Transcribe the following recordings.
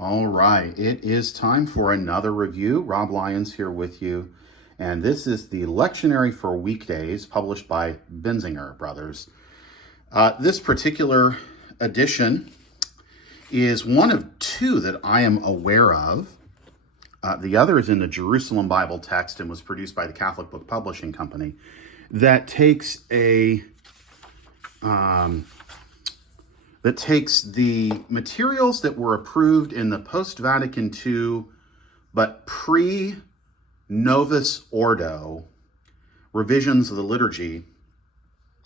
All right, it is time for another review. Rob Lyons here with you, and this is the Lectionary for Weekdays, published by Benzinger Brothers. This particular edition is one of two that I am aware of. The other is in the Jerusalem Bible text and was produced by the Catholic Book Publishing Company, that takes the materials that were approved in the post-Vatican II, but pre-Novus Ordo revisions of the liturgy,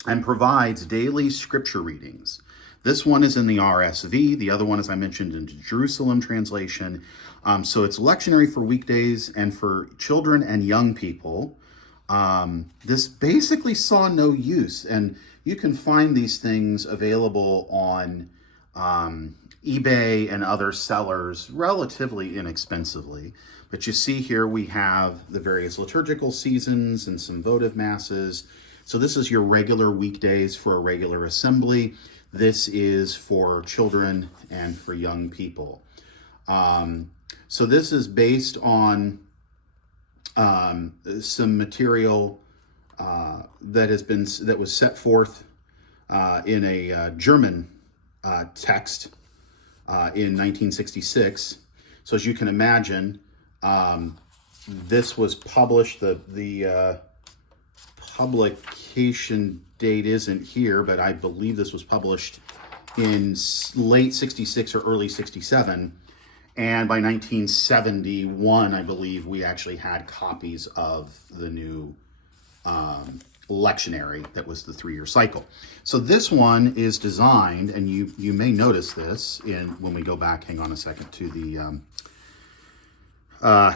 and provides daily scripture readings. This one is in the RSV. The other one, as I mentioned, in the Jerusalem translation. So it's lectionary for weekdays and for children and young people. This basically saw no use, and you can find these things available on eBay and other sellers relatively inexpensively. But you see here we have the various liturgical seasons and some votive masses. So this is your regular weekdays for a regular assembly. This is for children and for young people. So this is based on some material that was set forth in a German text in 1966. So as you can imagine, this was published. The publication date isn't here, but I believe this was published in late 66 or early 67. And by 1971, I believe we actually had copies of the new lectionary that was the 3-year cycle. So this one is designed, and you may notice this when we go back, hang on a second, to the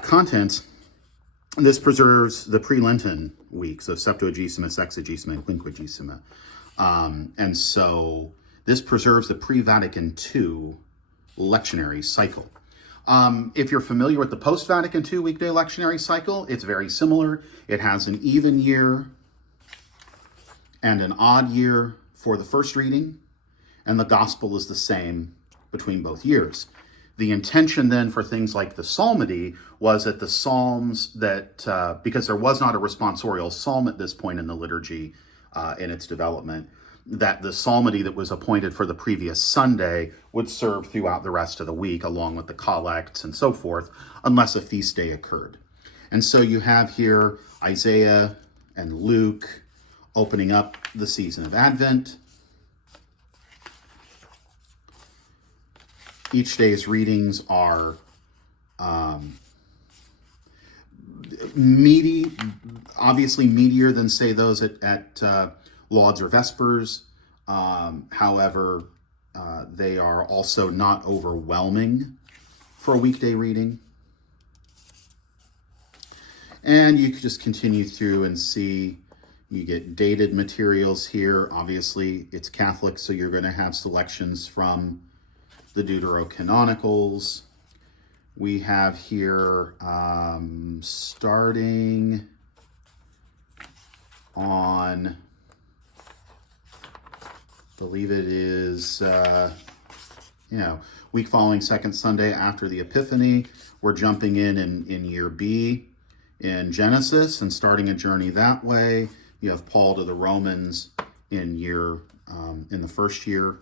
contents. This preserves the pre-Lenten weeks of Septuagesima, Sexagesima, and Quinquagesima. And so this preserves the pre-Vatican II lectionary cycle. If you're familiar with the post-Vatican II weekday lectionary cycle, it's very similar. It has an even year and an odd year for the first reading, and the gospel is the same between both years. The intention then for things like the psalmody was that the psalms that, because there was not a responsorial psalm at this point in the liturgy in its development, that the psalmody that was appointed for the previous Sunday would serve throughout the rest of the week, along with the collects and so forth, unless a feast day occurred. And so you have here Isaiah and Luke opening up the season of Advent. Each day's readings are meaty, obviously meatier than, say, those at Lauds or Vespers. However, they are also not overwhelming for a weekday reading. And you could just continue through and see, you get dated materials here. Obviously, it's Catholic, so you're going to have selections from the Deuterocanonicals. We have here, starting on, believe it is, week following second Sunday after the Epiphany. We're jumping in year B in Genesis and starting a journey that way. You have Paul to the Romans in the first year.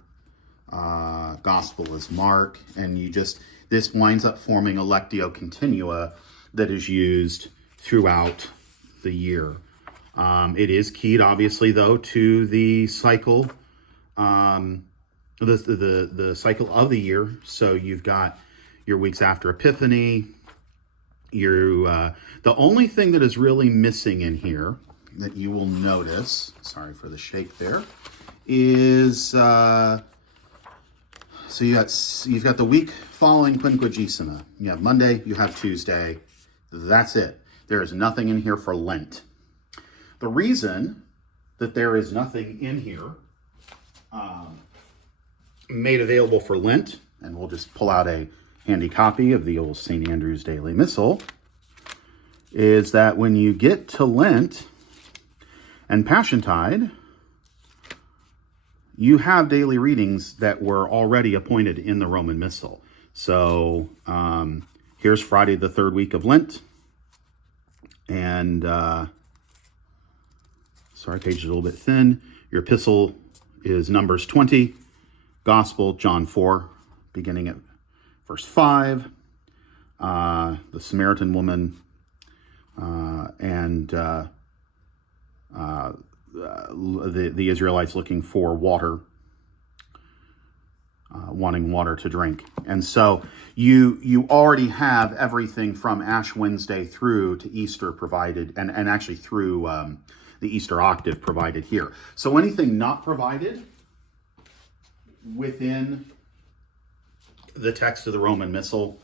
Gospel is Mark, and this winds up forming a Lectio Continua that is used throughout the year. It is keyed, obviously, though, to the cycle, the cycle of the year. So you've got your weeks after Epiphany. The only thing that is really missing in here that you will notice, sorry for the shake there, is so you've got the week following Quinquagesima. You have Monday, you have Tuesday. That's it. There is nothing in here for Lent. The reason that there is nothing in here made available for Lent, and we'll just pull out a handy copy of the old St. Andrew's Daily Missal, is that when you get to Lent and Passiontide, you have daily readings that were already appointed in the Roman Missal. So here's Friday, the third week of Lent. And, sorry, page is a little bit thin. Your epistle is Numbers 20, Gospel, John 4, beginning at verse 5. The Samaritan woman and the Israelites looking for water, wanting water to drink. And so you already have everything from Ash Wednesday through to Easter provided, and actually through the Easter octave provided here. So anything not provided within the text of the Roman Missal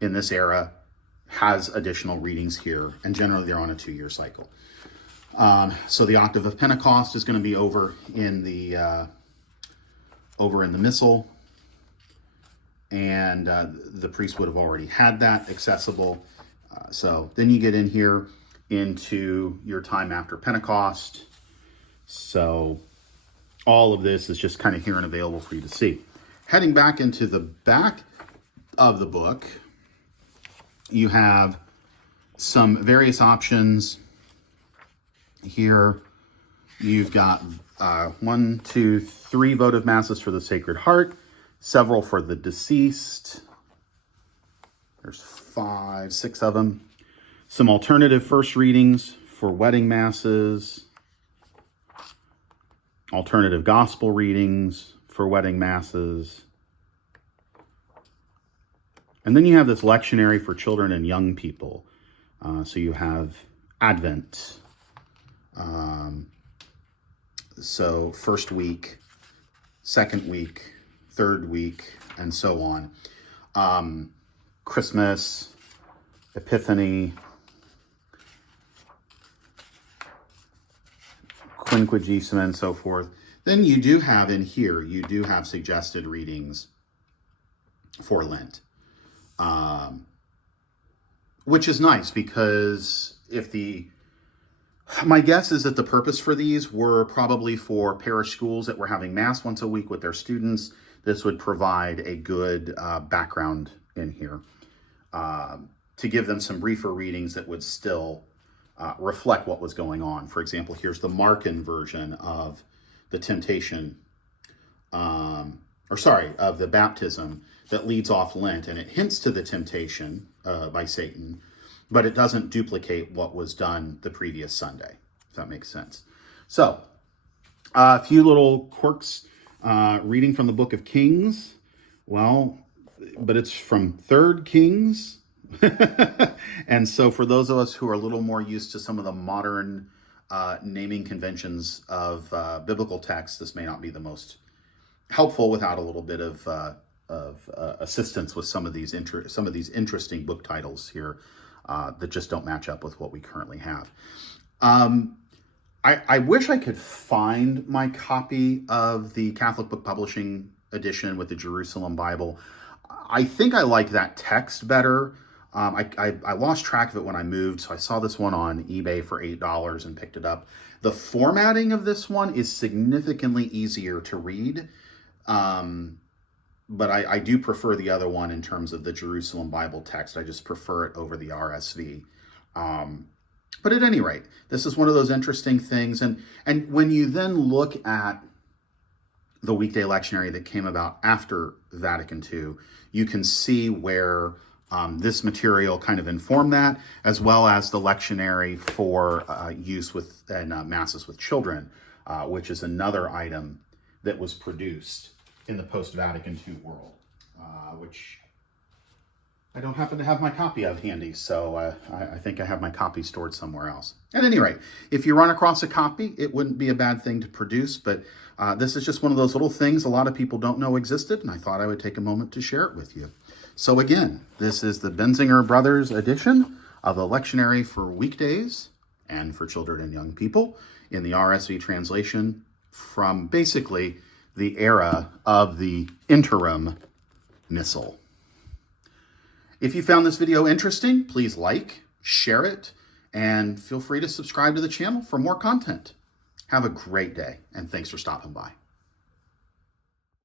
in this era has additional readings here, and generally they're on a 2-year cycle. So the octave of Pentecost is going to be over in the Missal, and the priest would have already had that accessible. So then you get in here into your time after Pentecost. So all of this is just kind of here and available for you to see. Heading back into the back of the book, you have some various options here. You've got 1, 2, 3 votive masses for the Sacred Heart, several for the deceased. There's 5, 6 of them. Some alternative first readings for wedding masses, alternative gospel readings for wedding masses. And then you have this lectionary for children and young people. So you have Advent. So first week, second week, third week, and so on. Christmas, Epiphany, Quinquagesima, and so forth. Then you do have in here, you do have suggested readings for Lent. Which is nice, because my guess is that the purpose for these were probably for parish schools that were having Mass once a week with their students. This would provide a good background in here to give them some briefer readings that would still reflect what was going on. For example, here's the Markan version of the temptation, of the baptism that leads off Lent, and it hints to the temptation by Satan, but it doesn't duplicate what was done the previous Sunday, if that makes sense. So, a few little quirks, reading from the Book of Kings. Well, but it's from 3rd Kings. And so for those of us who are a little more used to some of the modern naming conventions of biblical texts, this may not be the most helpful without a little bit of assistance with some of these interesting book titles here that just don't match up with what we currently have. I wish I could find my copy of the Catholic Book Publishing edition with the Jerusalem Bible. I think I like that text better. I lost track of it when I moved, so I saw this one on eBay for $8 and picked it up. The formatting of this one is significantly easier to read, but I do prefer the other one in terms of the Jerusalem Bible text. I just prefer it over the RSV. But at any rate, this is one of those interesting things. And when you then look at the Weekday Lectionary that came about after Vatican II, you can see where this material kind of informed that, as well as the lectionary for use with masses with children, which is another item that was produced in the post-Vatican II world, which I don't happen to have my copy of handy, so I think I have my copy stored somewhere else. At any rate, if you run across a copy, it wouldn't be a bad thing to produce, but this is just one of those little things a lot of people don't know existed, and I thought I would take a moment to share it with you. So again, this is the Benzinger Brothers edition of the lectionary for weekdays and for children and young people in the RSV translation from basically the era of the interim missal. If you found this video interesting, please like, share it, and feel free to subscribe to the channel for more content. Have a great day, and thanks for stopping by.